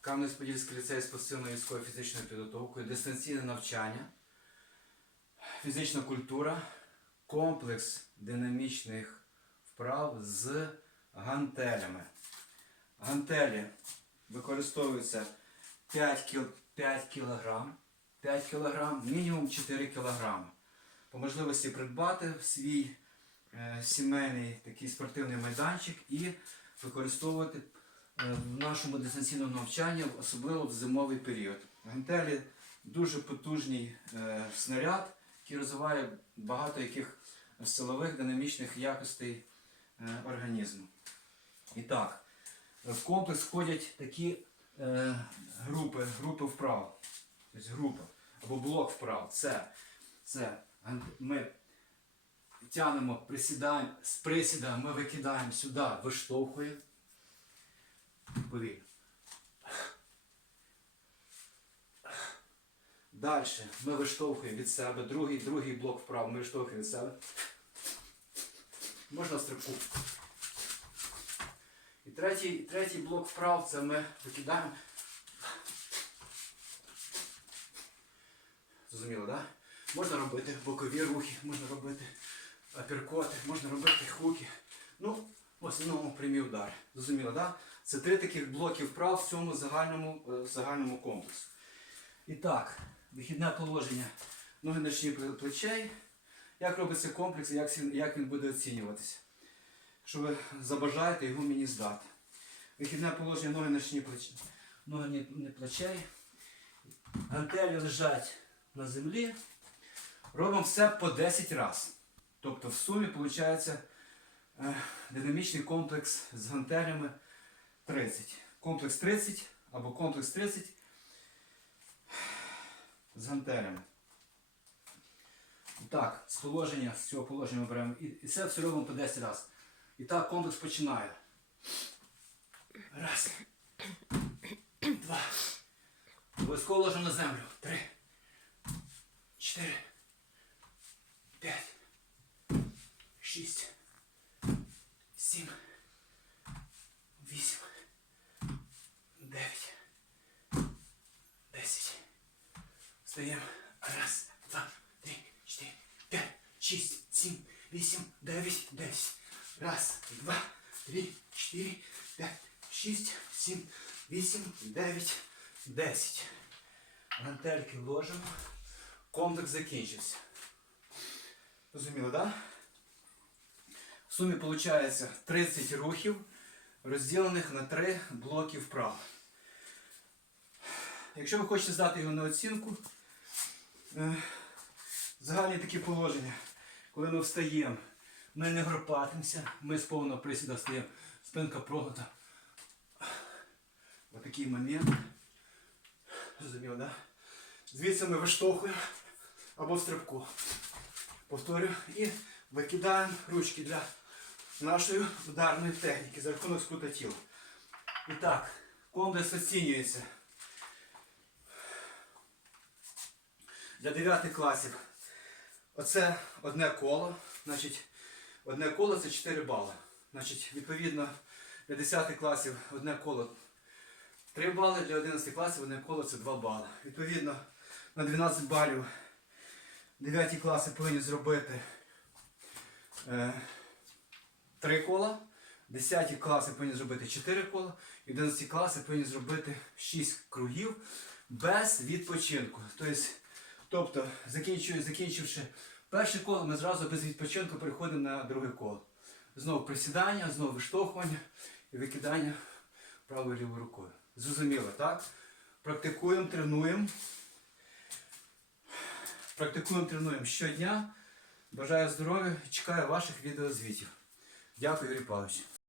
Кам'янець-Подільський ліцей з посиленою військовою фізичною підготовкою, дистанційне навчання, фізична культура, комплекс динамічних вправ з гантелями. Гантелі використовуються 5, кіл, 5 кг, 5 кг, мінімум 4 кг. По можливості придбати свій е, сімейний такий спортивний майданчик і використовувати в нашому дистанційному навчанні, особливо в зимовий період. Гантелі дуже потужний е, снаряд, який розвиває багато яких силових динамічних якостей е, організму. І так, в комплекс входять такі е, групи, групи вправ. Тобто група або блок вправ. Це, це ми тянемо, присідаємо, з присіда ми викидаємо сюди, виштовхуємо. Повільно. Далі ми виштовхуємо від себе. Другий, другий блок вправ ми виштовхуємо від себе. Можна стрибку. І третій, третій блок вправ це ми викидаємо. Зрозуміло, так? Да? Можна робити бокові рухи, можна робити аперкоти, можна робити хуки. Ну, в основному прямі удари. Зрозуміло? Да? Це три таких блоки вправ в цьому загальному, е, загальному комплексу. І так, вихідне положення ноги шиї плечей. Як робиться комплекс і як, як він буде оцінюватися? Якщо ви забажаєте його мені здати. Вихідне положення ноги шиї плечей. Ноги не, плечей. Гантелі лежать на землі. Робимо все по 10 разів. Тобто в сумі виходить динамічний комплекс з гантелями 30. Комплекс 30 або комплекс 30 з гантелями. Так, з положення, з цього положення ми беремо. І це все робимо по 10 разів. І так комплекс починає. Раз. Два. Обов'язково ложимо на землю. Три. Чотири. П'ять. Шість. Сім. Вісім. Дев'ять. Десять. Встаємо. Раз, два, три, чотири, п'ять, шість, сім, вісім, дев'ять, десять. Раз, два, три, чотири, п'ять, шість, сім, вісім, дев'ять, десять. Гантельки ложимо. Комплекс закінчився. Розуміло, так? Да? В сумі виходить 30 рухів, розділених на 3 блоки вправ. Якщо ви хочете здати його на оцінку, загальні такі положення, коли ми встаємо, ми не горпатимося, ми з повного присіда встаємо, спинка прогнута. Ось такий момент. Зрозуміло, да? Звідси ми виштовхуємо або в стрибку. Повторюю. І викидаємо ручки для нашої ударної техніки за рахунок скута тіла. І так, комплекс оцінюється. Для 9 класів. Оце одне коло. Значить, одне коло це 4 бали. Значить, відповідно, для 10 класів одне коло 3 бали, для 11 класів одне коло це 2 бали. Відповідно, на 12 балів 9 класи повинні зробити е, 3 кола. 10 класи повинні зробити 4 кола, і 11 класи повинні зробити 6 кругів без відпочинку. Тобто, тобто закінчивши перше коло, ми зразу без відпочинку переходимо на друге коло. Знову присідання, знову виштовхування і викидання правою лівою рукою. Зрозуміло, так? Практикуємо, тренуємо. Практикуємо, тренуємо щодня. Бажаю здоров'я і чекаю ваших відеозвітів. Дякую, Юрій Павлович.